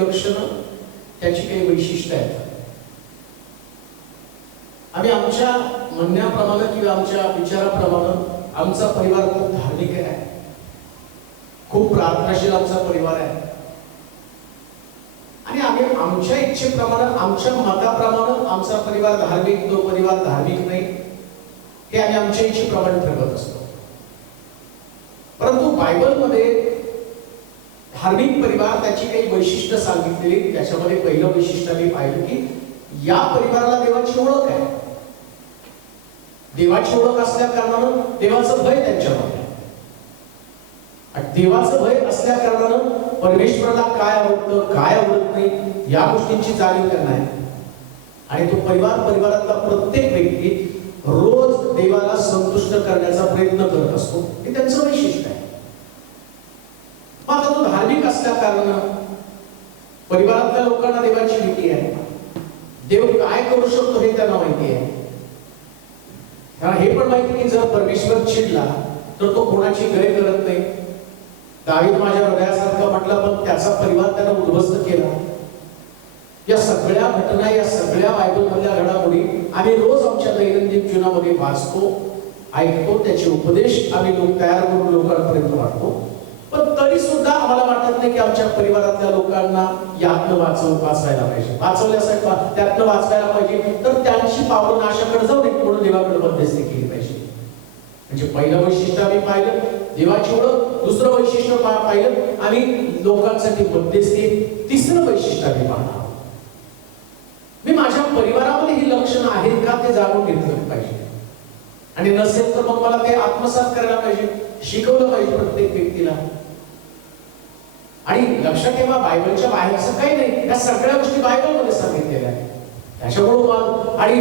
लक्षणं, त्याची काही वैशिष्ट्य आहेत. आम्ही आमच्या म्हणण्याप्रमाणे किंवा आमच्या विचाराप्रमाणे आमचा परिवार खूप धार्मिक आहे, खूप प्रार्थनाशील आमचा परिवार आहे. आणि आम्ही आमच्या इच्छेप्रमाणे, आमच्या मताप्रमाणे आमचा परिवार धार्मिक, तो परिवार धार्मिक नाही, हे आम्ही आमच्या इच्छेप्रमाणे ठरवत असतो. परंतु बायबलमध्ये धार्मिक परिवार, त्याची काही वैशिष्ट्य सांगितलेली. त्याच्यामध्ये पहिलं वैशिष्ट्य मी पाहिलं की या परिवाराला देवाची ओळख आहे. देवाची ओळख असल्या कारणानं देवाचं भय त्यांच्यामध्ये, देवाचं भय असल्या कारणानं परमेश्वराला काय आवडतं, काय आवडत नाही, या गोष्टींची जाणीव त्यांना आहे. आणि तो परिवारातला प्रत्येक व्यक्ती रोज देवाला संतुष्ट करण्याचा प्रयत्न करत असतो. हे त्यांचं वैशिष्ट्य आहे. आता तो धार्मिक असल्या कारणानं परिवारातल्या लोकांना देवाची भीती आहे. देव काय करू शकतो हे त्यांना माहिती आहे. हे पण माहिती की जर परमेश्वर चिडला तर तो कोणाची गय करत नाही. दावीद माझ्या हृदयासारखा म्हटला, पण त्याचा परिवार त्याला उद्ध्वस्त केला. या सगळ्या घटना, या सगळ्या बायबलमधल्या घडामोडी आम्ही रोज आमच्या दैनंदिन जीवनामध्ये वाचतो, ऐकतो. त्याचे उपदेश आम्ही तयार करून लोकांपर्यंत वाटतो. पण तरी सुद्धा आम्हाला वाटत नाही की आमच्या परिवारातल्या लोकांना यातनं वाचवायला पाहिजे, वाचवल्यासाठी त्यातनं वाचवायला पाहिजे. तर त्यांची पावलं नाशाकडे जाऊ नये म्हणून देवाकडे मध्यस्थी केली पाहिजे. म्हणजे पहिलं वैशिष्ट्य आम्ही पाहिलं देवाची ओळख, दुसरं वैशिष्ट्य पाहिलं आम्ही लोकांसाठी मध्यस्थी, तिसरं वैशिष्ट्य आम्ही पाहणार. मी माझ्या परिवारामध्ये ही लक्षणं आहेत का ते जाणून घेतलं पाहिजे. आणि नसेल तर मग मला ते आत्मसात करायला पाहिजे, शिकवलं पाहिजे प्रत्येक व्यक्तीला. आणि लक्षात ठेवा, बायबलच्या बाहेर असं काही नाही, या सगळ्या गोष्टी बायबलमध्ये सांगितलेल्या आहेत. त्याच्यामुळे आणि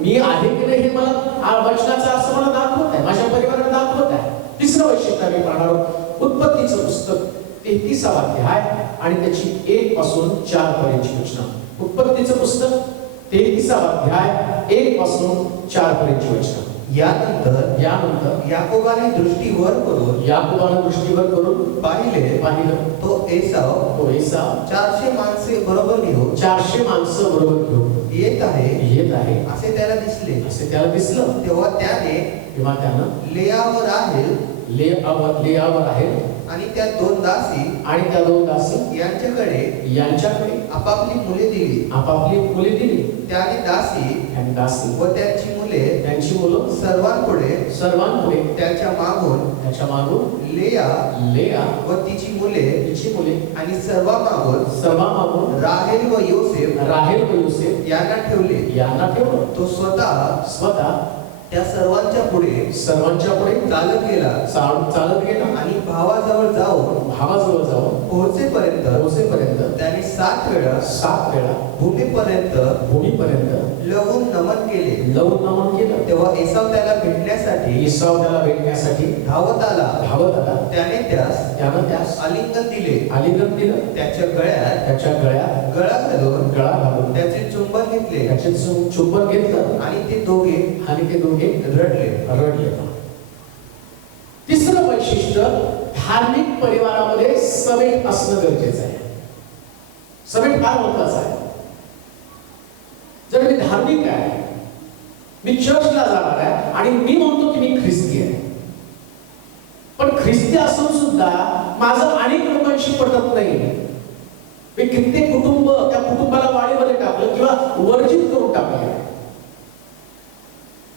मी आहे की नाही हे मला वचनाचा अर्थ मला दाखवत आहे, माझ्या परिवाराला दाखवत आहे. तिसरं वैशिष्ट्य आम्ही पाहणार आहोत. उत्पत्तीचं पुस्तक 33वा अध्याय आणि त्याची 1 पासून 4 पर्यंतची वचनं. उत्पत्तीचं पुस्तक 33वा अध्याय 1 पासून 4 पर्यंतची वचनं. यानंतर याकोबाने दृष्टी वर करून पाहिलं तो एसाव 400 माणसे बरोबर घेऊन येत आहे असे त्याला दिसलं. तेव्हा त्यानं लेया व राहेल आणि त्या दोन दासी यांच्याकडे आपापली मुले दिली. त्याने दासी व त्यांची मुलं सर्वांपुढे त्याच्या मागून लेया व तिची मुले आणि सर्वांमागून राहेल व योसेफ यांना ठेवलं. तो स्वतः त्या सर्वांच्या पुढे चालत गेला आणि भावाजवळ जाऊन पोहोचेपर्यंत त्याने 7 वेळा भूमीपर्यंत लवून नमन केलं. तेव्हा एसाव त्याला भेटण्यासाठी धावत आला. त्याने त्यास आलिंगन दिलं. त्याच्या गळ्यात गळा घालून त्याचे चुंबन घेतलं आणि ते दोघे रडले. तिसरं वैशिष्ट्य, धार्मिक परिवारामध्ये समेट असणं गरजेचं आहे. समेट फार महत्वाचा आहे. जर मी धार्मिक आहे, मी चर्चला जाणार आहे आणि मी म्हणतो की मी ख्रिस्ती आहे, पण ख्रिस्ती असून सुद्धा माझं अनेक लोकांशी पटत नाही. मी कित्येक कुटुंब, त्या कुटुंबाला वाळीमध्ये टाकलं किंवा वर्जित करून टाकलं.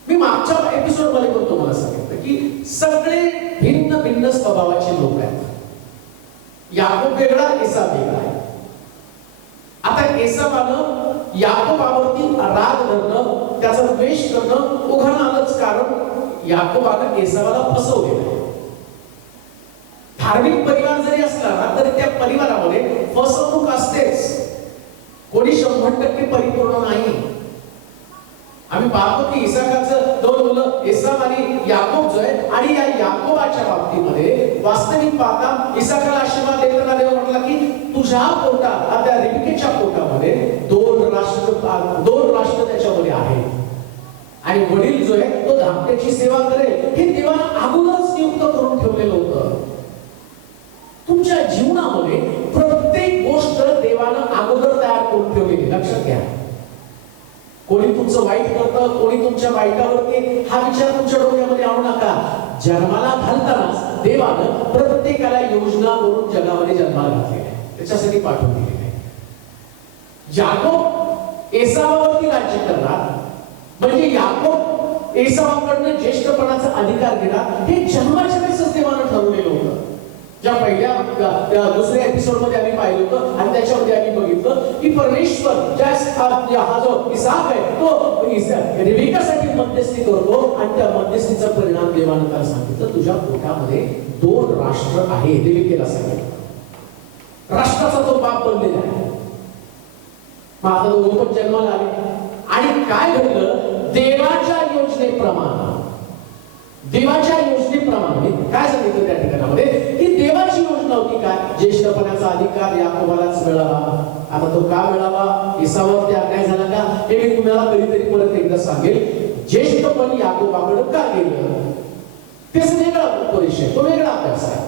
मी मागच्या एपिसोड मध्ये पण तुम्हाला सांगितलं की सगळे भिन्न स्वभावाचे लोक आहेत. याकोब वेगळा, एसाव वेगळा आहे. आता एसावानं याकोबावरती राग धरणं, त्याचा द्वेष करणं उघड आलंच, कारण याकोबानं एसावाला फसवलेलं. धार्मिक परिवार जरी असला ना तरी त्या परिवारामध्ये फसवणूक असतेच. कोणी 100% परिपूर्ण नाही. आम्ही पाहतो की इसाकाचं 2 मुलं एसाव आणि याकोब जो आहे, आणि या याकोबाच्या बाबतीमध्ये वास्तविक पाहता इसाकाला आशीर्वाद देताना देव म्हटला की तुझ्या पोटात, त्या रिबेकाच्या पोटामध्ये 2 राष्ट्र त्याच्यामध्ये आहे. आणि वडील जो आहे तो धाकट्याची सेवा करेल, हे देवानं अगोदरच नियुक्त करून ठेवलेलं होतं. तुमच्या जीवनामध्ये प्रत्येक गोष्ट देवानं लक्षात घ्या. कोणी तुमचं वाईट करतं, कोणी तुमच्या वाईटावरती, हा विचार तुमच्या डोक्यामध्ये आणू नका. जन्माला घालतानाच देवानं प्रत्येकाला योजना करून जगामध्ये जन्माला घातलेला आहे, त्याच्यासाठी पाठवून दिलेलं आहे. याकोब एसावावरती राज्य करणार, म्हणजे याकोब एसावाकडनं ज्येष्ठपणाचा अधिकार घेणार, हे जन्माच्या वेळेसच देवानं ठरवलेलं होतं. ज्या पहिल्या दुसऱ्या एपिसोड मध्ये आम्ही पाहिलं होतं आणि त्याच्यामध्ये आम्ही बघितलं की परमेश्वर हा जो इसाक आहे तो रिबेकासाठी मध्यस्थी करतो आणि त्या मध्यस्थीचा परिणाम देवानं त्याला सांगितलं, तुझ्या पोटामध्ये 2 राष्ट्र आहे. रिबेकेला सांगितलं, राष्ट्राचा तो बाप बनलेला आहे. मग आता दोघं पण जन्माला आले आणि काय घडलं, देवाच्या योजनेप्रमाणे काय सांगितलं त्या ठिकाणामध्ये की देवाची योजना होती काय, ज्येष्ठपणाचा अधिकार याकोबालाच मिळावा. आता तो का मिळावा, एसावावरती अन्याय झाला का, हे मी तुम्हाला कधीतरी परत एकदा सांगेल. ज्येष्ठपण याकोबाकडे का गेलं तेच वेगळा उपदेश आहे, तो वेगळा अभ्यास आहे.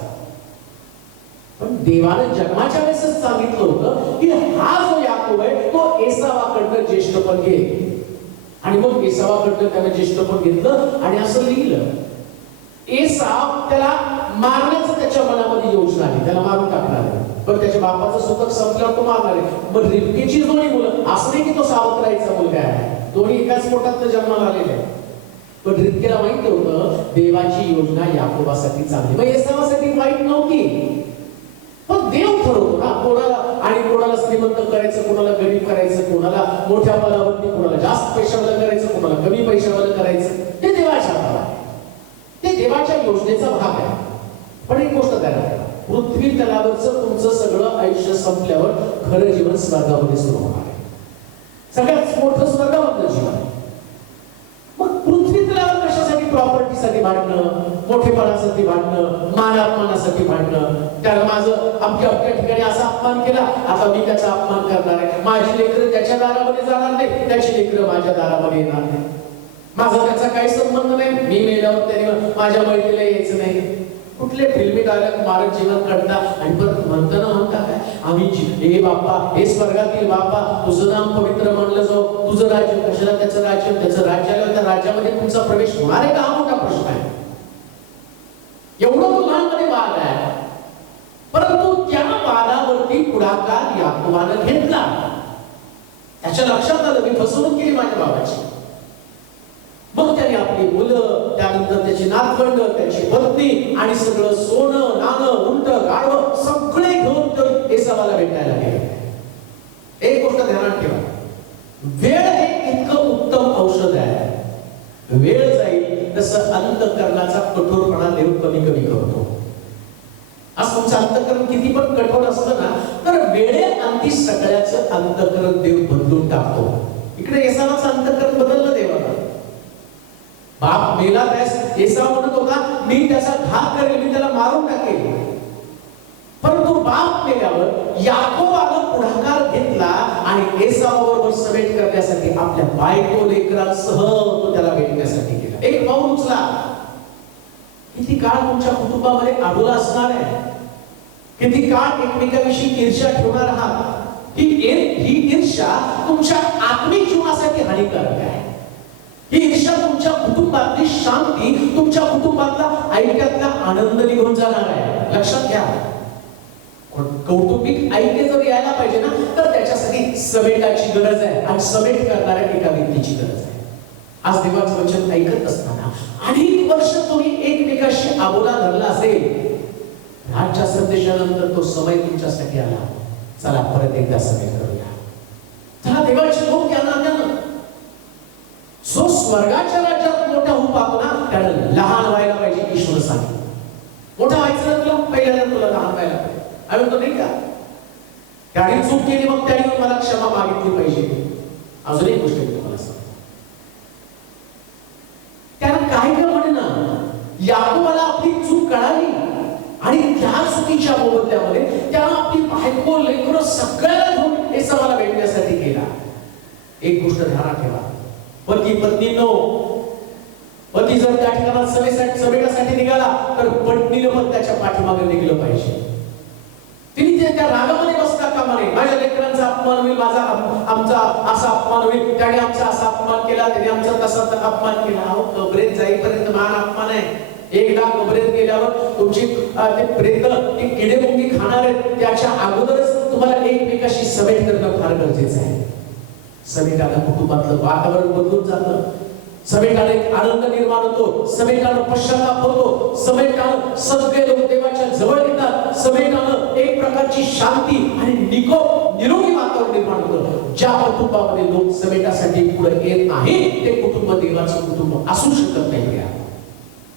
पण देवाने जन्माच्या वेळेसच सांगितलं होतं की हा जो याकोब आहे तो एसावाकडनं ज्येष्ठपण घे. आणि मग एसावाकडनं त्याने ज्येष्ठपण घेतलं आणि असं लिहिलं, एसाव त्याला मारण्याचं त्याच्या मनामध्ये योजना आली, त्याला मारून टाकणार आहे. पण त्याच्या बापाचं सुतक संपल्यावर तो मारणार आहे. मग रिबकेची दोन्ही मुलं, असं नाही की तो सावत्राईचा मुलगा आहे, दोन्ही एकाच पोटात जन्माला आलेले आहे. पण रिबकेला माहिती होतं देवाची योजना याकोबासाठी चांगली, मग एसावासाठी वाईट नव्हती. पण देव ठरवतो ना कोणाला, आणि कोणाला श्रीमंत करायचं, कोणाला गरीब करायचं, कोणाला मोठ्या पदावरती, कोणाला जास्त पैशावाला करायचं, कोणाला कमी पैशावाला करायचं, ते देवाच्या हातात आहे, ते देवाच्या योजनेचा भाग आहे. पण एक गोष्ट द्यायला ठेवा, पृथ्वी तलावरचं तुमचं सगळं आयुष्य संपल्यावर खरं जीवन स्वर्गामध्ये सुरू होणार आहे. सगळ्यात मोठं स्वर्गामधलं जीवन आहे. मग पृथ्वी तलावर कशासाठी, प्रॉपर्टीसाठी भांडणं, मोठेपणासाठी भांडणं, मानापमानासाठी भांडणं, त्याला माझं अमक्या ठिकाणी असा अपमान केला, आता मी त्याचा अपमान करणार आहे, माझी लेकरं त्याच्या दारामध्ये जाणार नाही, त्याची लेकरं माझ्या दारामध्ये येणार नाही, माझा त्याचा काही संबंध नाही, मी मेल्यावर त्याने माझ्या मैत्रीला यायचं नाही. कुठले फिल्मी डायलॉग मारत जीवन काढता आणि परत म्हणता काय, आम्ही हे बाप्पा, हे स्वर्गातील बाप्पा, तुझं नाम पवित्र म्हणलं जाऊ, तुझं राज्य कशाला, त्याचं राज्य आलं, त्या राज्यामध्ये तुमचा प्रवेश होणार आहे का, हा मोठा प्रश्न आहे. एवढं तो लहानमध्ये वाद आहे, परंतु त्या वादावरती पुढाकार याकोबानं घेतला. त्याच्या लक्षात आलं मी फसवणूक केली माझ्या बाबाची. मग त्याने आपली मुलं, त्यानंतर त्याची नातवंड, त्याची पत्नी आणि सगळं सोनं नाणं उंट गाढव सगळे घेऊन तो एसावाला भेटायला गेले. एक गोष्ट ध्यानात ठेवा, वेळ हे इतकं उत्तम औषध आहे. वेळ जाईल तसं अंतःकरणाचा कठोरपणा देव कमी करतो. आज तुमचं अंतःकरण किती पण कठोर असतं ना, तर वेळेअंती सगळ्याचं अंतःकरण देव बदलून टाकतो. इकडे एसावाचं अंतःकरण बदललं देवानं. बाप मेला त्यास एसाव म्हणत होता मी त्याचा घात करेल, मी त्याला मारून टाकेल. परंतु बाप मेल्यावर याकोबानं पुढाकार घेतला आणि एसावाबरोबर समेट करण्यासाठी आपल्या बायको लेकरांसह तो त्याला भेटण्यासाठी गेला. एक पाऊल उचला. किती काळ तुमच्या कुटुंबामध्ये आडोला असणार आहे, किती काळ एकमेकांविषयी ईर्ष्या ठेवणार आहात. ही ईर्ष्या तुमच्या आत्मिक जीवनासाठी हानिकारक आहे. ही ईर्ष्या तुमच्या कुटुंबातली शांती, तुमच्या कुटुंबातला ऐक्यातला आनंद निघून जाणार आहे. लक्षात घ्या, कौटुंबिक ऐक्य जर यायला पाहिजे ना, तर त्याच्यासाठी समेटाची गरज आहे आणि समेट करणाऱ्या एका व्यक्तीची गरज आहे. आज देवाचं वचन ऐकत असताना अनेक वर्ष तुम्ही एकमेकाशी आबोला धरला असेल, आजच्या संदेशानंतर तो समय तुमच्यासाठी आला. चला परत एकदा समेट करूया. चला देवाचे लोक या नात्यानं जो स्वर्गाच्या राज्यात मोठा होऊ पाहतो ना, त्यानं लहान व्हायला पाहिजे. ईश्वर सांगितलं मोठा व्हायचं ना तुला, पहिल्यांदा तुला लहान व्हायला पाहिजे. आम्ही तो नाही का, त्याने चूक केली मग त्याने मला क्षमा मागितली पाहिजे. अजून एक गोष्ट मी तुम्हाला सांगतो, त्यानं काय काय म्हणणं, याकोबाला आपली चूक कळाली आणि त्या चुकीच्या मोबदल्यामध्ये त्यानं आपली बायको लेकरं सगळ्याला घेऊन एसावाला भेटण्यासाठी गेला. एक गोष्ट ध्यानात ठेवा, पती पत्नीनो, पती जर त्या ठिकाणात समेटासाठी निघाला तर पत्नीने पण त्याच्या पाठीमागे निघलं पाहिजे. तिने त्या रागामध्ये बसता कामा नये. माझ्या लेकरांचा अपमान होईल, माझा आमचा असा अपमान होईल, त्याने आमचा असा अपमान केला, त्याने आमचा तसा अपमान केला. अहो कबरेत जाईपर्यंत महान अपमान आहे. एकदा कबरेत गेल्यावर तुमची ते प्रेत ती किडेमुंगी खाणार आहेत, त्याच्या अगोदरच तुम्हाला एकमेकाशी समेट करणं फार गरजेचं आहे. समेटानं कुटुंबातलं वातावरण बदलून जातं. समेटाने आनंद निर्माण होतो, समेटानं पश्चाताप होतो, समेटानं सगळे लोक देवाच्या जवळ येतात, समेटानं एक प्रकारची शांती आणि निरोगी वातावरण निर्माण होतं. ज्या कुटुंबामध्ये लोक समेटासाठी पुढे येत नाही ते कुटुंब देवाचं कुटुंब असू शकत नाही.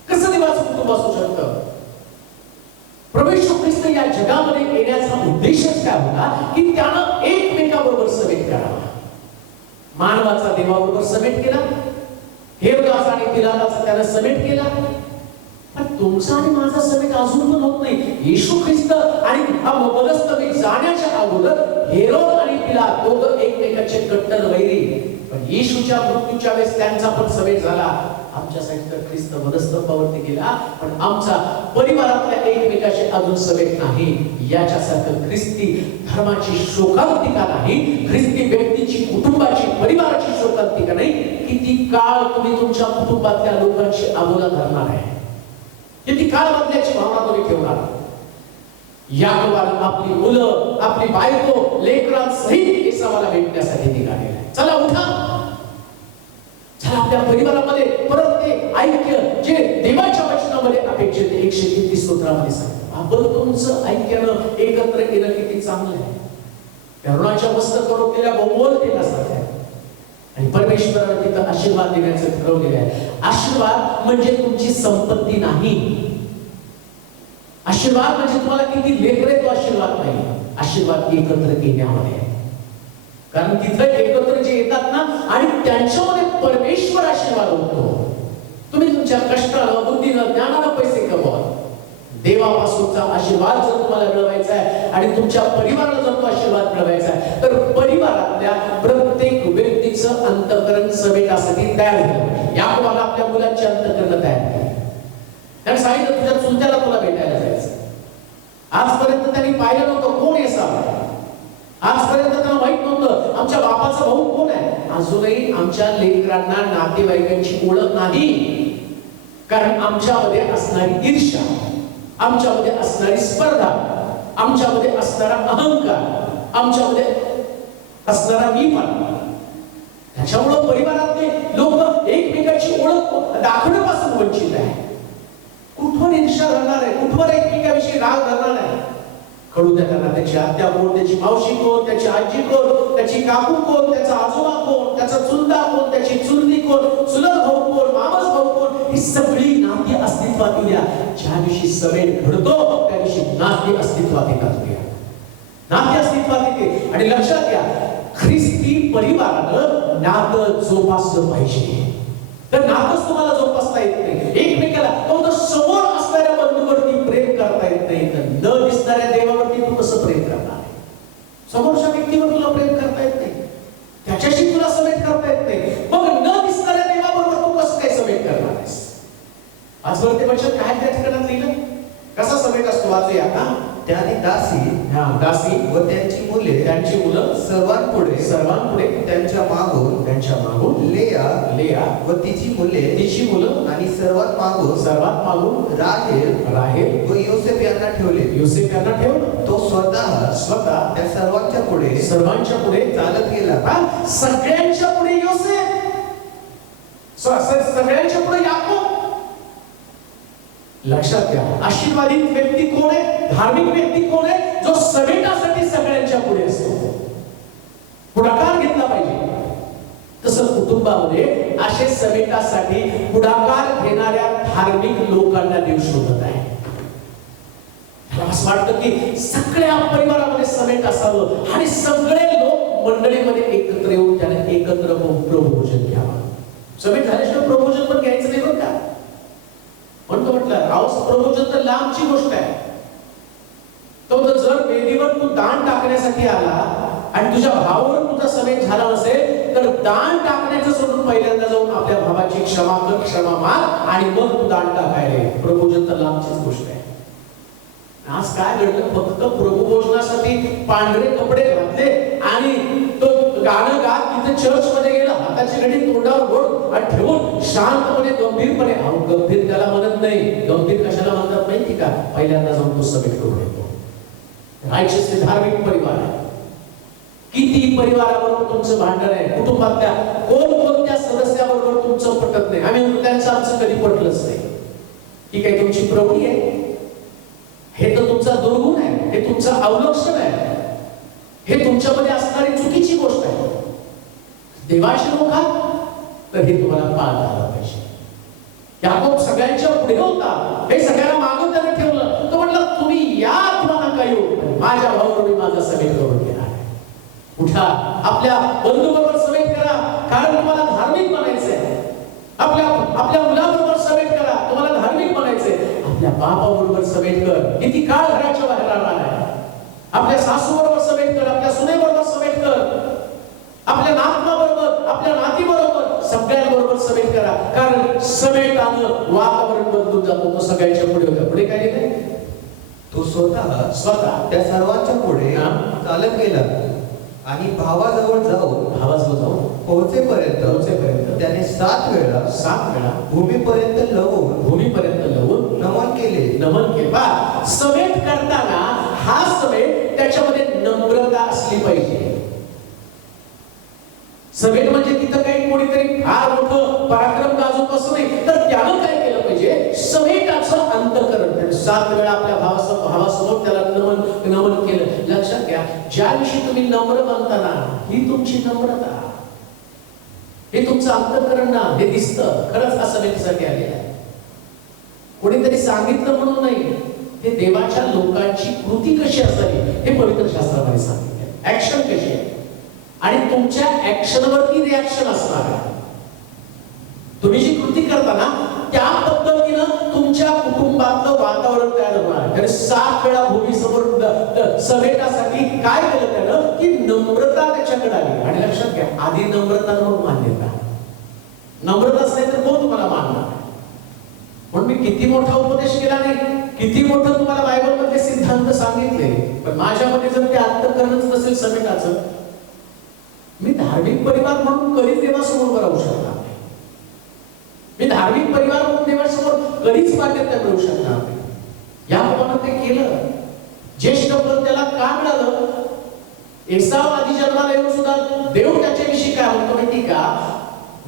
कसं देवाचं कुटुंब असू शकतं? प्रभू येशू ख्रिस्त या जगामध्ये येण्याचा उद्देशच काय होता की त्यानं एकमेकाबरोबर समेट करावा. मानवाचा देवाबरोबर समेट केला, हेरोदास आणि पिलाताचा त्यानं समेट केला, पण तुमचा आणि माझा समेट अजून पण होत नाही. येशू ख्रिस्त आणि मध्यस्थी जाण्याच्या अगोदर हेरोद आणि पिलात दोघं एकमेकाचे कट्टर वैरी, पण येशूच्या मृत्यूच्या वेळेस त्यांचा पण समेट झाला. आमच्यासाठी तर ख्रिस्त मध्यस्थावरती गेला, पण आमचा परिवारातल्या एकमेकाशी अजून समेट नाही. याच्यासारखं ख्रिस्ती धर्माची शोकांतिका नाही, ख्रिस्ती व्यक्तीची, कुटुंबाची, परिवाराची शोकांतिका नाही. किती काळ तुम्ही तुमच्या कुटुंबातल्या लोकांशी आबोला धरणार आहे, किती काळ बदल्याची भावना तुम्ही ठेवणार. याकोबानं आपली मुलं, आपली बायको, लेकरांसहित एसावाला भेटण्यासाठी निघालेला आहे. चला उठा, चला आपल्या परिवारामध्ये परत ते ऐक्य जे देवाच्या वचनामध्ये अपेक्षित 133 स्तोत्रामध्ये सांगतो. आपण तुमचं ऐक्यानं एकत्र केलं किती चांगलं आहे. तरुणाच्या मस्तक करून बहुमोल केल्यासारखं आहे. आणि परमेश्वराने तिथं आशीर्वाद देण्याचं ठरवलेलं आहे. आशीर्वाद म्हणजे तुमची संपत्ती नाही. आशीर्वाद म्हणजे तुम्हाला किती लेकरे तो आशीर्वाद नाही. आशीर्वाद एकत्र केल्यामध्ये आहे. कारण तिथे एकत्र जे येतात ना आणि त्यांच्यामध्ये परमेश्वर आशीर्वाद होतो. तुम्ही तुमच्या कष्टानं, बुद्धीनं, ज्ञानानं पैसे कमवा, देवापासूनचा आशीर्वाद जर तुम्हाला मिळवायचा आहे आणि तुमच्या परिवाराला जर तो आशीर्वाद मिळवायचा आहे तर परिवारातल्या प्रत्येक व्यक्तीचं अंतःकरण समेटासाठी तयार झालं. याकोबाला आपल्या मुलांचे अंतःकरण तयार केले. त्याने सांगितलं तुझ्या चुलत्याला तुला भेटायला जायचं. आजपर्यंत त्यांनी पाहिलं नव्हतं कोण एसाव. आजपर्यंत त्यांना माहित नव्हतं आमच्या बापाचा भाऊ कोण आहे. अजूनही आमच्या लेकरांना नातेवाईकांची ओळख नाही, कारण आमच्यामध्ये असणारी ईर्ष्या, आमच्यामध्ये असणारी स्पर्धा, आमच्यामध्ये असणारा अहंकार, आमच्यामध्ये असणारा मीपणा, त्याच्यामुळे परिवारातले लोक एकमेकांची ओळख दाखवण्यापासून वंचित आहे. कुठवर ईर्ष्या धरणार आहे, कुठवर एकमेकांविषयी राग धरणार आहे. कळू द्या त्यांना त्याची आत्या कोण, त्याची मावशी कोण, त्याची आजी कोण, त्याची काकू कोण, त्याचा आजोबा कोण, त्याचा चुलता कोण, त्याची चुलती कोण, चुलत भाऊ कोण, मावस भाऊ कोण, ही सगळी नाती अस्तित्वात येऊया. ज्या दिवशी समेट घडतो त्या दिवशी नाती अस्तित्वात येतात. नाती अस्तित्वात येते. आणि लक्षात घ्या, ख्रिस्ती परिवारानं नातं जोपासलं पाहिजे. तर नातंच तुम्हाला जोपासता येत नाही. एकमेकाला तो समोर असणाऱ्या बंधूवरती प्रेम करता येत नाही, तर न दिसणाऱ्या देवावरती तू कसं प्रेम करणार? समोरच्या व्यक्तीवर तुला प्रेम करता येत नाही, त्याच्याशी तुला समेट करता येत नाही, मग न दिसणाऱ्या देवाबरोबर तू कसं काय समेट करणार आहेस? आजवर ते वचन काय त्या ठिकाणात लिहिलं, कसा समेट असतो वाचूया का. त्याने दासी व त्यांची मुलं सर्वांपुढे त्यांच्या मागून लेया व तिची मुलं आणि सर्वात मागून राहेल व योसेफ यांना ठेवले. तो स्वतः त्या सर्वांच्या पुढे चालत गेला. सगळ्यांच्या पुढे योसेफ, सगळ्यांच्या पुढे याकोब. लक्षात घ्या, आशीर्वादित व्यक्ती कोण आहे, धार्मिक व्यक्ती कोण आहे, जो समेटासाठी सगळ्यांच्या पुढे असतो, पुढाकार घेतला पाहिजे. तसं कुटुंबामध्ये असे समेटासाठी पुढाकार घेणाऱ्या धार्मिक लोकांना देव शोधत आहे. असं वाटतं की सगळ्या परिवारामध्ये समेट असावं आणि सगळे लोक मंडळीमध्ये एकत्र येऊन त्याने एकत्र प्रभोजन घ्यावं. समेट झाल्याशिवाय प्रभोजन पण घ्यायचं नाही बरं का. म्हणतो म्हटलं प्रभोजन तर लांबची गोष्ट आहे. तो जर वेदीवर तू दान टाकण्यासाठी आला आणि तुझ्या भावावर तुझा समेट झाला नसेल तर दान टाकण्याचं सोडून पहिल्यांदा जाऊन आपल्या भावाची क्षमा माग आणि मग तू दान टाकायला. प्रभोजन तर लांबचीच गोष्ट आहे. आज काय घडलं, फक्त प्रभुभोजनासाठी पांढरे कपडे घातले आणि तो गाणं चर्च मध्ये गेलं, हाताची घडी तोंडावर बोट आणि ठेवून शांतपणे गंभीरपणे, अहो गंभीर त्याला म्हणत नाही. गंभीर कशाला म्हणतात माहिती का? पहिल्यांदा जाऊन तो सभेत करून येतो. रायचस धार्मिक परिवार आहे. किती परिवाराबरोबर तुमचं भांडण आहे, कुटुंबातल्या कोणत्या सदस्याबरोबर तुमचं पटत नाही, आम्ही त्यांचं आमचं कधी पटलंच नाही. ही काही तुमची प्रवृत्ती आहे? हे तर तुमचा दुर्गुण आहे, हे तुमचं अवलक्षण आहे, हे तुमच्यामध्ये असणारी चुकीची गोष्ट आहे. देवाशी नका तर हे तुम्हाला पाळता आलं पाहिजे. याकोब सगळ्यांच्या पुढे होता, हे सगळ्यांना मागून त्याने ठेवलं. तो म्हटलं तुम्ही या तुम्हाला काय येऊ, माझ्या भावावर मी माझा समेट करून घेणार. उठा, आपल्या बंधूबरोबर समेट करा, कारण तुम्हाला धार्मिक बनायचंय. आपल्या मुलाबरोबर समेट करा, तुम्हाला धार्मिक बनायचंय. आपल्या बापाबरोबर समेट कर, किती काळ घराच्या बाहेर राहणार आहे. आपल्या सासूबरोबर समेट कर, आपल्या सुनेबरोबर समेट कर, आपल्या नातवाबरोबर, आपल्या नातीबरोबर, सगळ्यांबरोबर समेट करा. कारण समेटानं वातावरण बदलून जातो. तो सगळ्यांच्या पुढे होता. पुढे काय लिहिलंय? तो स्वतः त्या सर्वांच्या पुढे चालत गेला आणि भावाजवळ जाऊन पोहोचेपर्यंत त्याने 7 वेळा भूमीपर्यंत लवून नमन केले. पहा, समेट करताना हा समेट त्याच्यामध्ये नम्रता असली पाहिजे. समेट म्हणजे तिथं काही कोणीतरी फार मोठं पराक्रम गाजवत असं नाही, तर त्यानं काय केलं पाहिजे? समेटाचं अंतःकरण. 7 वेळा आपल्या भावासमोर त्याला नमन केलं. लक्षात घ्या, ज्या दिवशी तुम्ही नम्र बनता ना, ही तुमची नम्रता, हे तुमचं अंतःकरण ना, हे दिसतं. खरंच हा समेटसाठी आलेला आहे. कोणीतरी सांगितलं म्हणून नाही, ते देवाच्या लोकांची कृती कशी असावी हे पवित्र शास्त्रामध्ये सांगितलं. ऍक्शन कशी आहे आणि तुमच्या ऍक्शनवरती रिॲक्शन असणार आहे. तुम्ही जी कृती करता ना, त्या पद्धतीनं तुमच्या कुटुंबातलं वातावरण तयार होणार आहे. 7 वेळा भूमीसमोर समेटासाठी काय केलं त्यानं की नम्रता त्याच्याकडे आली. आणि लक्षात घ्या, आधी नम्रता मग मान्यता. नम्रताच नाही तर कोण तुम्हाला मानणार? म्हणून मी किती मोठा उपदेश केला नाही, किती मोठं तुम्हाला बायबलमध्ये सिद्धांत सांगितले, पण माझ्यामध्ये जर ते अंतःकरणच नसेल समेटाचं, मी धार्मिक परिवार म्हणून कधीच देवासमोर राहू शकणार नाही. मी धार्मिक परिवार म्हणून देवासमोर कधीच मान्यता मिळू शकणार नाही. या प्रमाणे ते केलं. ज्येष्ठ पद त्याला का मिळालं? एसाव आधी जन्माला येऊन सुद्धा देव त्याच्याविषयी काय म्हणतो माहिती का?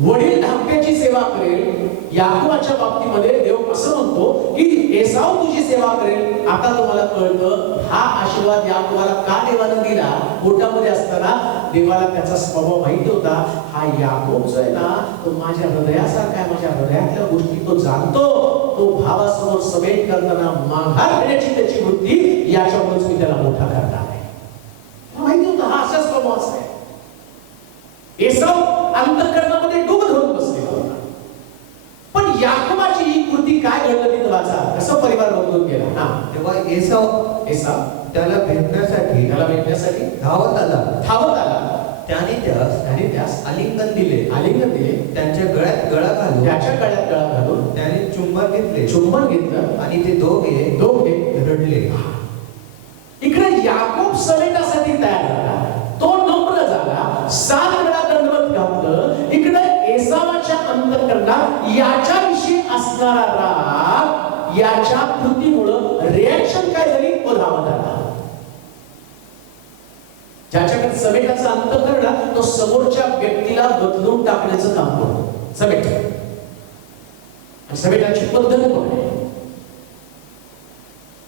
वडील धाकट्याची सेवा करेल. याकोबाच्या बाबतीमध्ये देव असं म्हणतो की एसाव तुझी सेवा करेल. आता तुम्हाला कळतं हा आशीर्वाद याकोबाला का देवानं दिला. पोटामध्ये असताना देवाला त्याचा स्वभाव माहिती होता. हा याकोब जो आहे ना, तो माझ्या हृदयासारखा आहे, माझ्या हृदयातल्या गोष्टी तो जाणतो. तो भावासमोर समेट करताना माघार घेण्याची त्याची वृत्ती, याच्यामुळेच मी त्याला मोठा करणार आहे. माहिती होतं हा असाच स्वभाव आहे. एसाव अंतःकरणामध्ये डूब धरून बसलेला होता. पण याकोबाची ही कृती काय घडलं ती वाचा, कसं परिवार बदलून गेला. तेव्हा एसाव त्याला भेटण्यासाठी धावत आला. त्याने त्यास आलिंगन दिले. त्याच्या गळ्यात गळा घालून त्याने चुंबन घेतलं आणि ते दोघे रडले. इकडे याकोब समेटासाठी तयार झाला, तो नम्र झाला, 7 वेळा दंडवत घातलं. इकडे एसावाच्या अंतःकरणात याच्याविषयी असणारा राग, याच्या कृतीमुळे रिॲक्शन काय झाली? तो धावत आला. ज्याच्याकडे समेटाचा अंतःकरण, तो समोरच्या व्यक्तीला बदलून टाकण्याचं काम करतो. समेटाची पद्धत आहे.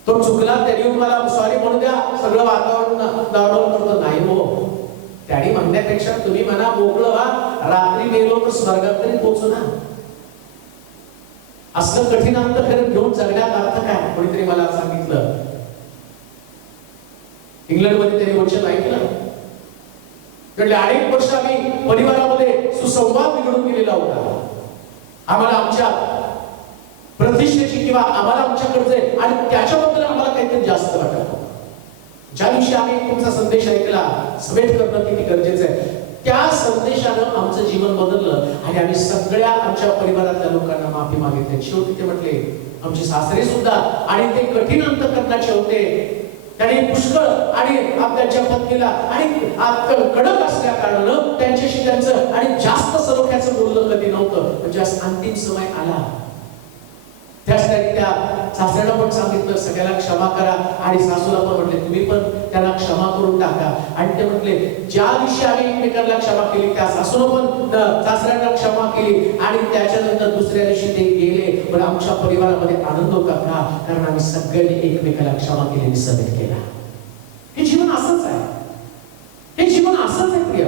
तो चुकला, त्याने मला सॉरी म्हणू द्या, सगळं वातावरण नॉर्मल करतो. नाही हो, त्याने म्हणण्यापेक्षा तुम्ही म्हणा मोकळं व्हा, रात्री गेलो तर स्वर्गात तरी पोहोचू ना. असलं कठीण अंतःकरण घेऊन जगण्यात अर्थ काय? कोणीतरी मला सांगितलं, इंग्लंडमध्ये त्यांनी वचन ऐकलं. कडले अनेक वर्ष आम्ही परिवारामध्ये सुसंवाद बिघडून गेलेला होता. आम्हाला आमच्या प्रतिष्ठेची किंवा आम्हाला आमच्याकडचे आणि त्याच्याबद्दल आम्हाला काहीतरी जास्त वाटत होतं. ज्या दिवशी आम्ही तुमचा संदेश ऐकला, समेट करणं किती गरजेचं आहे, त्या संदेशानं आमचं जीवन बदललं आणि आम्ही सगळ्या आमच्या परिवारातल्या लोकांना माफी मागितली. शेवटी ते म्हटले, आमचे सासरे सुद्धा, आणि ते कठीण अंतःकरणाचे होते, त्याने पुष्कळ आणि त्यांच्या पत्नीला आणि कडक असल्या कारणानं त्यांच्याशी त्यांचं आणि जास्त सलोख्याचं बोलणं कधी नव्हतं. म्हणजे अंतिम समय आला त्याच त्या सासऱ्याला पण सांगितलं सगळ्याला क्षमा करा आणि सासूला पण म्हटले तुम्ही पण त्यांना क्षमा करून टाका. आणि ते म्हटले ज्या दिवशी आम्ही एकमेकांना क्षमा केली त्या सासूनं पण सासऱ्यांना क्षमा केली आणि त्याच्यानंतर दुसऱ्या दिवशी ते गेले. पण आमच्या परिवारामध्ये आनंद होता का कारण आम्ही सगळ्यांनी एकमेकाला क्षमा केली, समेट केला. हे जीवन असंच आहे, हे जीवन असंच आहे प्रिय.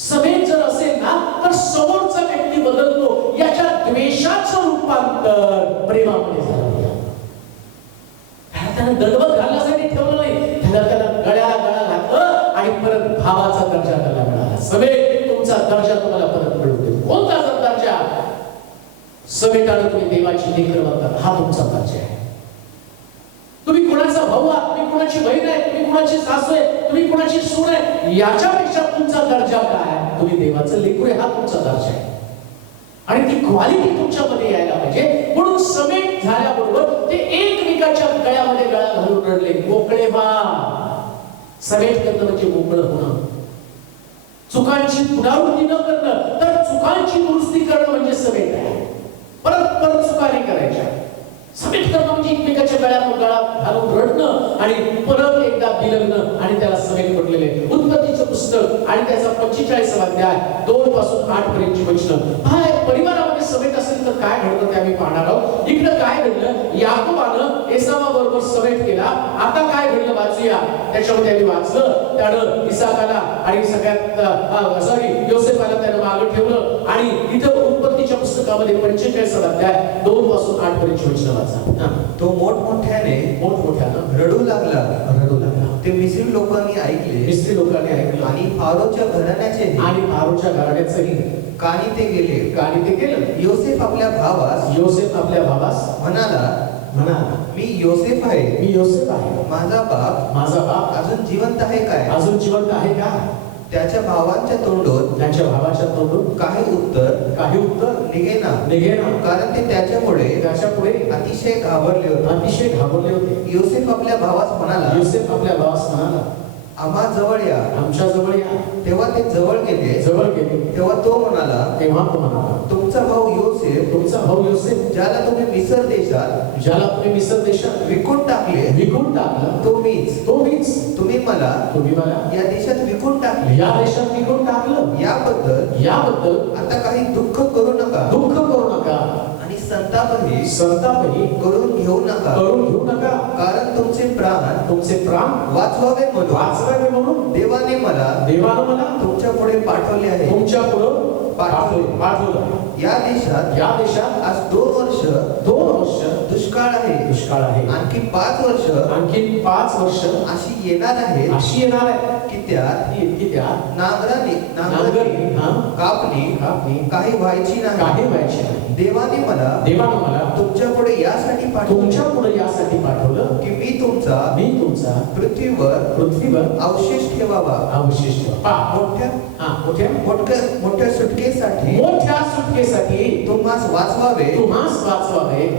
समेट जर असेल ना तर समोरचा व्यक्ती बदलतो. याच्या द्वेषाचं रूपांतर प्रेमामध्ये झालं. त्याला दंडवत घालण्यासाठी ठेवलं नाही, त्याला गळ्याला गळा घातलं आणि परत भावाचा दर्जा त्याला मिळाला. समेट तुमचा दर्जा तुम्हाला परत मिळू दे. कोणता दर्जा? समेटाने तुम्ही देवाची लेकरं बनतात, हा तुमचा दर्जा आहे. तुम्ही कुणाचा भाऊ आहात, तुम्ही कुणाची बहीण आहे, तुम्ही कुणाची सासू आहे, तुम्ही कुणाची सून आहे, याच्यापेक्षा तुमचा दर्जा काय? तुम्ही देवाचं लेकरू आहे, हा तुमचा दर्जा आहे. आणि ती क्वालिटी तुमच्यामध्ये यायला पाहिजे. म्हणून समेट झाल्याबरोबर ते एकमेकाच्या गळ्यामध्ये गळा घालून रडले, मोकळे व्हा. समेट करणं म्हणजे मोकळं होणं, चुकांची पुनरावृत्ती न करणं, तर चुकांची दुरुस्ती करणं म्हणजे समेट आहे. परत परत चुका नाही करायच्या. समेट करणं म्हणजे एकमेकाच्या गळ्यात गळा घालून रडणं आणि परत एकदा बिलगणं आणि त्याला समेट म्हटलेले. उत्पत्तीचं पुस्तक आणि त्याचा 45वा अध्याय 2 पासून 8 पर्यंतची वचनं. परिवारामध्ये समेट असेल तर काय घडतं ते आम्ही पाहणार आहोत. इकडे काय घडलं, याकोबानं एसावाबरोबर समेट केला. आता काय घडलं वाचूया. त्याच्यामध्ये आम्ही वाचलं त्यानं इसाकाला आणि सगळ्यात योसेफाला त्यानं मागं ठेवलं आणि इथं उत्पत्तीच्या पुस्तकामध्ये 45वा अध्याय 2 पासून 8 पर्यंतची वचनं. तो मोठमोठ्यानं रडू लागला. ते मिस्री लोकांनी ऐकले आणि फारोच्या घराण्याचेही कानी ते गेले. योसेफ आपल्या भावास म्हणाला मी योसेफ आहे. माझा बाप अजून जिवंत आहे काय? त्याच्या भावाच्या तोंडून काही उत्तर निघेना, कारण ते त्याच्यापुढे अतिशय घाबरले होते. योसेफ आपल्या भावास म्हणाला आम्हा जवळ या. तेव्हा ते जवळ गेले. तेव्हा तो म्हणाला तुमचा भाऊ योसेफ ज्याला तुम्ही मिस्र देशात विकून टाकलं तो मीच. तुम्ही मला या देशात विकून टाकलं. याबद्दल आता काही दुःख करू नका आणि संतापही करून घेऊ नका, कारण तुमचे प्राण वाचवावे म्हणून देवाने मला तुमच्या पुढे पाठवले आहे. या देशात आज 2 वर्ष दुष्काळ आहे. आणखी 5 वर्ष अशी येणार आहे की त्यात नांगरणी कापणी काही व्हायची नाही. देवाने मला तुमच्या पुढे यासाठी पाठवलं की मी तुमचा पृथ्वीवर अवशेष ठेवावा. मोठ्या सुटकेसाठी तुम्हास वाचवावे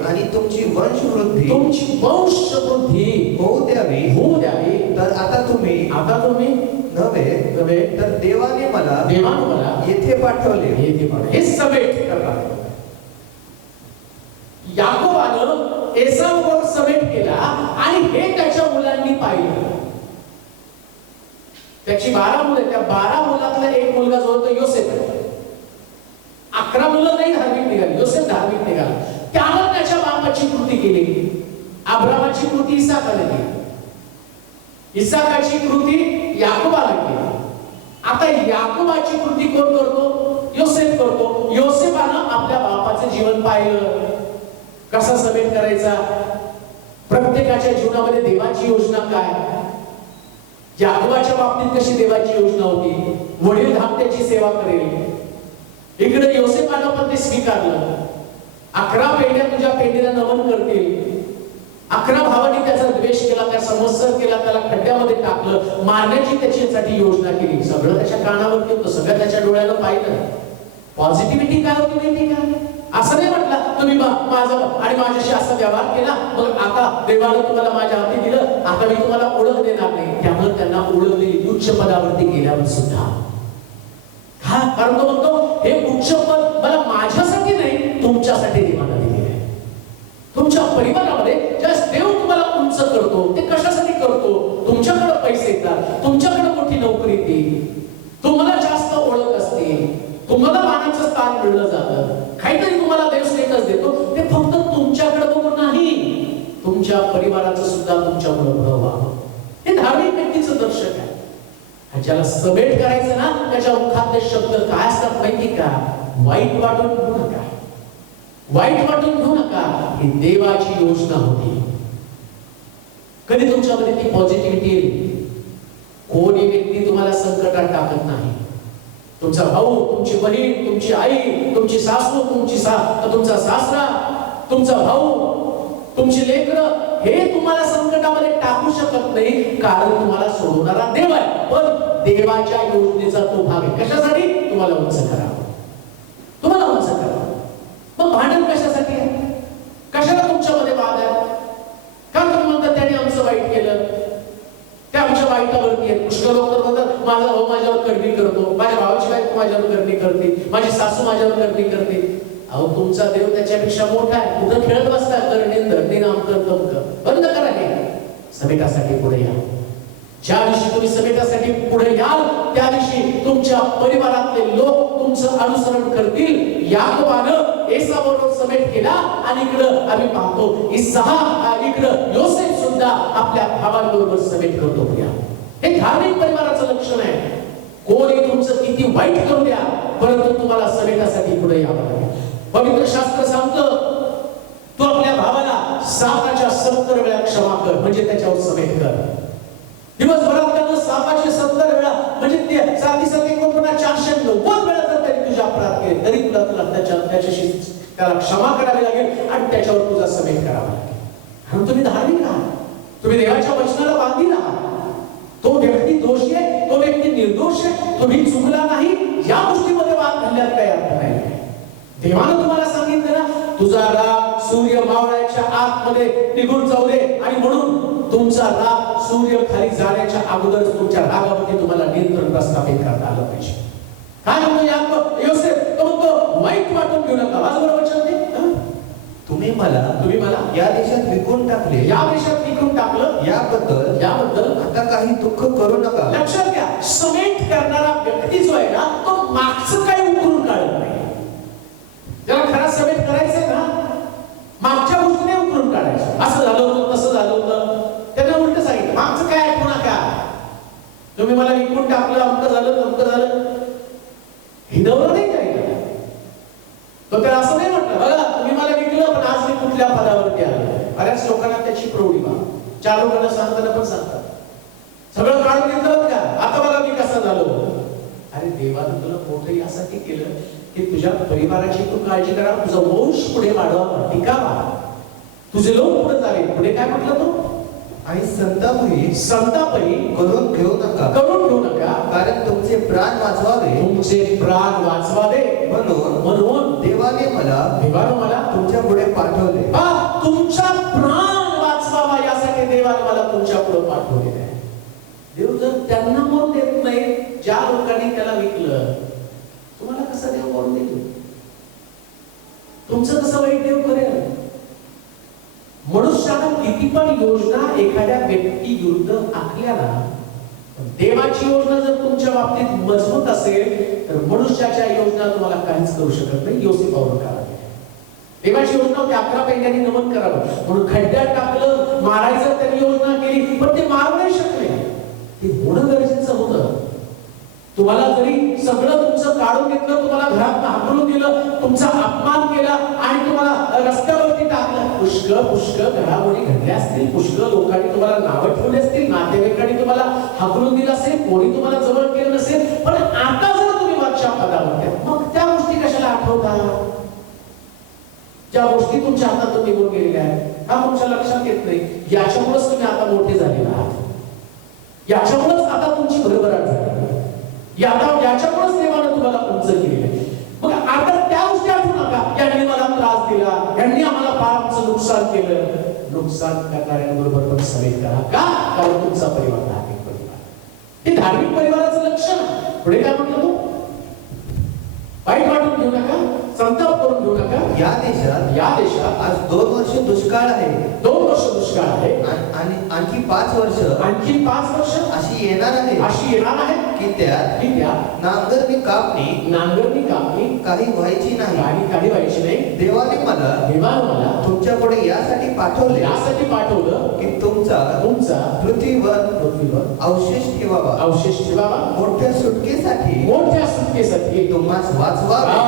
आणि तुमची वंशवृद्धी होऊ द्यावी. तर आता तुम्ही नव्हे तर देवाने मला येथे पाठवले. हे समेट करतात. याकोबानं एसाववर समेट केला आणि हे त्याच्या मुलांनी पाहिलं. त्याची 12 मुलं, त्या 12 मुलातला एक मुलगा जो होता योसेफ आहे. 11 मुलं नाही धार्मिक निघाली, योसेफ धार्मिक निघाला. त्यानं त्याच्या बापाची कृती केली. अब्रामाची कृती इसाकाने केली, इसाकाची कृती याकोबाने केली. आता याकोबाची कृती कोण करतो? योसेफ करतो. योसेफानं आपल्या बापाचं जीवन पाहिलं, कसा समेट करायचा, प्रत्येकाच्या जीवनामध्ये देवाची योजना काय. याकोबाच्या बाबतीत कशी देवाची योजना होती, वडील धाकट्याची सेवा करेल. इकडे योसेफानं पण ते स्वीकारलं. 11 पेंड्या तुझ्या पेंडीला नमन करतील. 11 भावांनी त्याचा द्वेष केला, त्या संवत्सर केला, त्याला खड्ड्यामध्ये टाकलं, मारण्याची त्याच्यासाठी योजना केली. सगळं त्याच्या कानावरती होतं, सगळं त्याच्या डोळ्यानं पाहिलं. पॉझिटिव्हिटी काय होती माहिती का? असं नाही म्हटलं तुम्ही माझा आणि माझ्याशी असा व्यवहार केला मग आता देवानं तुम्हाला माझ्या हाती दिलं, आता मी तुम्हाला ओळख देणार नाही. त्यामुळे त्यांना ओळख दिली उच्च पदावरती गेल्यावर सुद्धा. हा, कारण तो म्हणतो हे उच्च पद मला माझ्यासाठी नाही तुमच्यासाठी देवानं दिलेलं आहे. तुमच्या परिवारामध्ये ज्यास देव तुम्हाला उंच करतो ते कशासाठी करतो? तुमच्याकडे पैसे येतात, तुमच्याकडे मोठी नोकरी येते, तुम्हाला जास्त ओळख असते, तुम्हाला मानाचं स्थान मिळलं जातं, काहीतरी तुम्हाला देव स्टेटस देतो. ते फक्त तुमच्याकडे बघून नाही, तुमच्या परिवाराचं सुद्धा तुमच्यामुळे व्हावं. हे धार्मिक व्यक्तीचं दर्शक आहे. ज्याला सबेट करायचं ना त्याच्या मुखातले शब्द काय असतात माहिती का? वाईट वाटून घेऊ नका, वाईट वाटून घेऊ नका. ही देवाची योजना होती. कधी तुमच्यामध्ये ती पॉझिटिव्हिटी येईल. कोणी व्यक्ती तुम्हाला संकटात टाकत नाही. तुमचा भाऊ, तुमची बहीण, तुमची आई, तुमची सासू, तुमचा सासरा, तुमचा भाऊ, तुमची लेकरं हे तुम्हाला संकटामध्ये टाकू शकत नाही, कारण तुम्हाला सोडवणारा देव आहे. पण देवाच्या योजनेचा तो भाग आहे. कशासाठी? तुम्हाला उंच करावं, तुम्हाला उंच करावं. मग भांडण कशासाठी आहे? कशाला तुमच्यामध्ये वाद आहे? कारण तुम्ही म्हणता त्याने आमचं वाईट केलं, ते आमच्या वाईटावरती आहे. पुष्कळ लोक म्हणतात माझा भाऊ माझ्यावर करणी करतो, माझ्या भावाची बायको माझ्यावर करणी करते, माझी सासू माझ्यावर करणी करते. अहो, तुमचा देव त्याच्यापेक्षा मोठा आहे. कुठं खेळत बसता करणीन धरणीन आमकं तमकं. बंद करा हे. समेटासाठी पुढे या. ज्या दिवशी तुम्ही समेटासाठी पुढे याल त्या दिवशी तुमच्या परिवारातले लोक तुमचं अनुसरण करतील. याकोबानं एसाबरोबर समेट केला आणि इकडं आम्ही पाहतो इकडं योसेफ सुद्धा आपल्या भावांबरोबर समेट करतो. हे धार्मिक परिवाराचं लक्षण आहे. कोणी तुमचं किती वाईट करू द्या, परंतु तुम्हाला समेटासाठी पुढे यावं लागेल. पवित्र शास्त्र सांगतं तू आपल्या भावाला 7च्या वेळा क्षमा कर, म्हणजे त्याच्यावर समेट कर. दिवसभरात त्यानं 770 वेळा म्हणजे 490 वेळा जर त्यांनी तुझ्या अपराध केले तरी तुला त्याच्याशी त्याला क्षमा करावी लागेल आणि त्याच्यावर तुझा समेट करावा लागेल. कारण तुम्ही धार्मिक आहात, तुम्ही देवाच्या वचनाला बांधील आहात. तो व्यक्ती दोषी आहे, तो व्यक्ती निर्दोष आहे, तुम्ही चुकला नाही, या गोष्टीमध्ये वाद घालण्यात काही अर्थ नाही. देवानं तुम्हाला सांगितलं ना तुझा राग सूर्य मावळाच्या आतमध्ये निघून जाऊ दे, आणि म्हणून तुमचा राग सूर्य खाली जाण्याच्या अगोदरच तुमच्या रागावरती तुम्हाला नियंत्रण प्रस्थापित करता आलं पाहिजे. काय म्हणतो याकोब योसेफ? तो म्हणतो वाईट वाटून घेऊ नका. बरोबर वचन ते तुम्ही मला या देशात विकून टाकले, या देशात विकून टाकलं, याबद्दल आता काही दुःख करू नका. लक्षात घ्या, समेट करणारा व्यक्ती जो आहे ना तो मागचं काही उकरून काढत नाही. ज्याला खरा समेट करायचंय ना मागच्या गोष्टी नाही उकरून काढायचं. असं झालं होतं, तसं झालं होतं, त्यांना उलट सांगितलं मागचं काय ऐकू नका. तुम्ही मला विकून टाकलं, अमकं झालं तमकं झालं, हिनवलं नाही काही. पण त्याला असं नाही म्हटलं बघा तुम्ही मला विकलं पण आज मी कुठल्या पदावरती आलो. बऱ्याच लोकांना त्याची प्रौढीमा 4 लोकांना सांगताना पण सांगतात सगळं काढून घेतलं का आता बघा मी कसं झालो. अरे देवानं तुला मोठं यासाठी केलं की तुझ्या परिवाराची तू काळजी करा, तुझा वंश पुढे वाढवा, टिकावा, तुझे लोक पुढे चालेल. पुढे काय म्हटलं तो? आणि संतापही करून घेऊ नका, कारण तुमचे प्राण वाचवावे, म्हणून देवाने मला तुमच्या पुढे पाठवले. तुमचा प्राण वाचवावा यासाठी देवाने मला तुमच्या पुढे पाठवलेले आहे. देव जर त्यांना मोल देत नाही ज्या लोकांनी त्याला विकलं, तुम्हाला कसं देव मोल देतो? तुमचं कसं वाईट देव करेल? मनुष्याला किती पण योजना एखाद्या व्यक्ती विरुद्ध आखल्या ना, देवाची योजना जर तुमच्या बाबतीत मजबूत असेल तर मनुष्याच्या योजना तुम्हाला काहीच करू शकत नाही. योसेफावर करा. देवाची योजना होती 11 पैंड्यांनी नमन करावं म्हणून खड्ड्यात टाकलं, मारायचं त्यांनी योजना केली पण ते मारू नाही शकले. ते होणं गरजेचं होतं. तुम्हाला जरी सगळं तुमचं काढून घेतलं, तुम्हाला घरात हाकलून दिलं, तुमचा अपमान केला आणि तुम्हाला रस्त्यावरती टाकलं, पुष्कळ घडामोडी घडल्या असतील, पुष्कळ लोकांनी तुम्हाला नावं ठेवली असतील, नातेवाईकांनी तुम्हाला हाकलून दिलं असेल, कोणी तुम्हाला जवळ केलं नसेल, पण आता जर तुम्ही वरच्या पदावर मग त्या गोष्टी कशाला आठवतात? ज्या गोष्टी तुमच्या हातातून निघून गेलेल्या आहेत हा तुमच्या लक्षात येत नाही. याच्यामुळेच तुम्ही आता मोठे झालेला आहात, याच्यामुळेच आता तुमची भरभराट झाली, याच्यामुळेच देवानं तुम्हाला उंच केलेलं आहे. मग आता त्या गोष्टी आठवू नका, याने मला नुकसान करणाऱ्यांबरोबर पण समेट करा. का? कारण तुमचा परिवार धार्मिक परिवार. हे धार्मिक परिवाराचं लक्षण आहे. पुढे काय म्हटलं तो? वाईट वाटून घेऊ नका, संताप करून घेऊ नका. या देशात आज 2 वर्ष दुष्काळ आहे. 2 वर्ष दुष्काळ आहे आणि आणखी 5 वर्ष अशी येणार आहे की त्यात नांगरणी कापणी काही व्हायची नाही. देवाने मला तुमच्यापुढे यासाठी पाठवलं की तुमचा पृथ्वीवर अवशेष ठेवावा. मोठ्या सुटकेसाठी तुम्हास वाचवावे.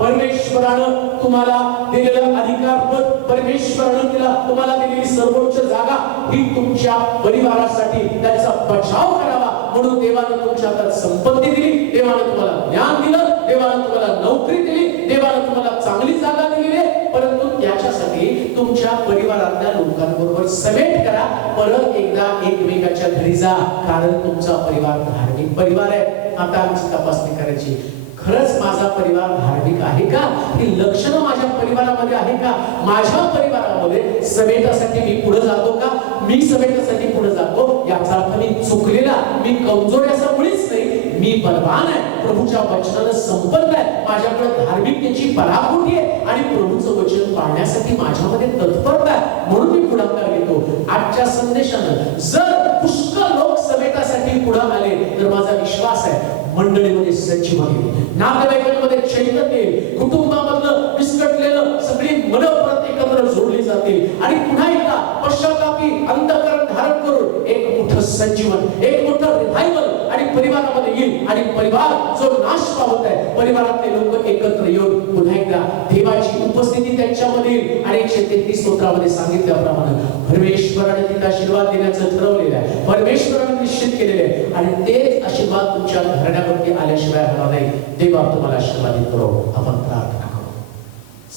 परमेश्वरानं तुम्हाला दिलेलं अधिकारपद, परमेश्वरानं तुम्हाला दिलेली सर्वोच्च जागा ही तुमच्या परिवारासाठी त्याचा बचाव करावा म्हणून देवानं तुमच्या हातात संपत्ती दिली, देवानं तुम्हाला ज्ञान दिलं, देवानं तुम्हाला नोकरी दिली, देवानं तुम्हाला चांगली जागा दिलेली आहे. परंतु त्याच्यासाठी तुमच्या परिवारातल्या लोकांबरोबर समेट करा. परत एकदा एकमेकाच्या घरी जा, कारण तुमचा परिवार धार्मिक परिवार आहे. आता आमची तपासणी करायची, खरंच माझा परिवार धार्मिक आहे का? ही लक्षणं माझ्या परिवारामध्ये आहे का? माझ्या परिवारामध्ये समेटासाठी मी पुढे जातो का? मी समेटासाठी पुढे जातो याचा अर्थ मी चुकलेला, मी कमजोर असा मुळीच नाही, मी बलवान आहे, प्रभूच्या वचनानं संपन्न आहे, माझ्याकडे धार्मिकतेची पराकोटी आहे आणि प्रभूचं वचन पाळण्यासाठी माझ्यामध्ये तत्परता आहे, म्हणून मी पुढाकार घेतो. आजच्या संदेशानं जर पुष्कळ लोक समेटासाठी पुढे आले तर माझा विश्वास आहे मंडळीमध्ये सजीवन येईल, नातेवाईकांमध्ये चैतन्य येईल, कुटुंबामधलं विस्कटलेलं सगळी मनं परत एकत्र जोडली जातील आणि पुन्हा एकदा पश्चातापी अंतःकरण धारण करून एक मोठं संजीवन, एक मोठं रिव्हायवल आणि परिवारामध्ये येईल. आणि परिवार जो नाश पावत आहे, परिवारातले लोक एकत्र येऊन पुन्हा एकदा देवाची उपस्थिती त्यांच्यामध्ये येईल. आणि 133 स्तोत्रामध्ये सांगितल्याप्रमाणे परमेश्वराने तिथे आशीर्वाद देण्याचं ठरवलेलं आहे, परमेश्वराने निश्चित केलेले आहे आणि तेच आशीर्वाद तुमच्या घराण्यावरती आल्याशिवाय होणार नाही. देवा तुम्हाला आशीर्वादित करो. आपण प्रार्थना करू.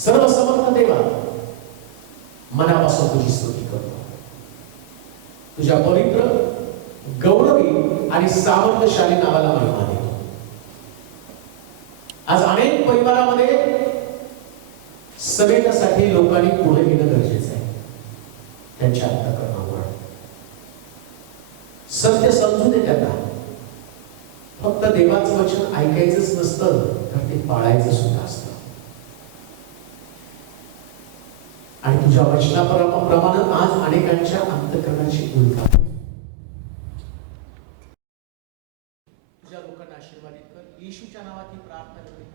सर्वसमर्थ देवा, मनापासून तुझी स्तुती करतो, तुझ्या पवित्र, गौरवी आणि सामर्थ्यशाली नावाला महिमा देतो. आज अनेक परिवारामध्ये समेटासाठी लोकांनी पुढे येणं गरजेचं आहे. त्यांच्या अंतःकरणावर सत्य समजू दे त्यांना. फक्त देवाचं वचन ऐकायचंच नसतं, तर ते पाळायचं सुद्धा असतं. आणि तुझ्या वचनाप्रमाणे आज अनेकांच्या अंतःकरणाची उलटा तुझ्या लोकांना आशीर्वादित कर. येशूच्या नावात ही प्रार्थना करून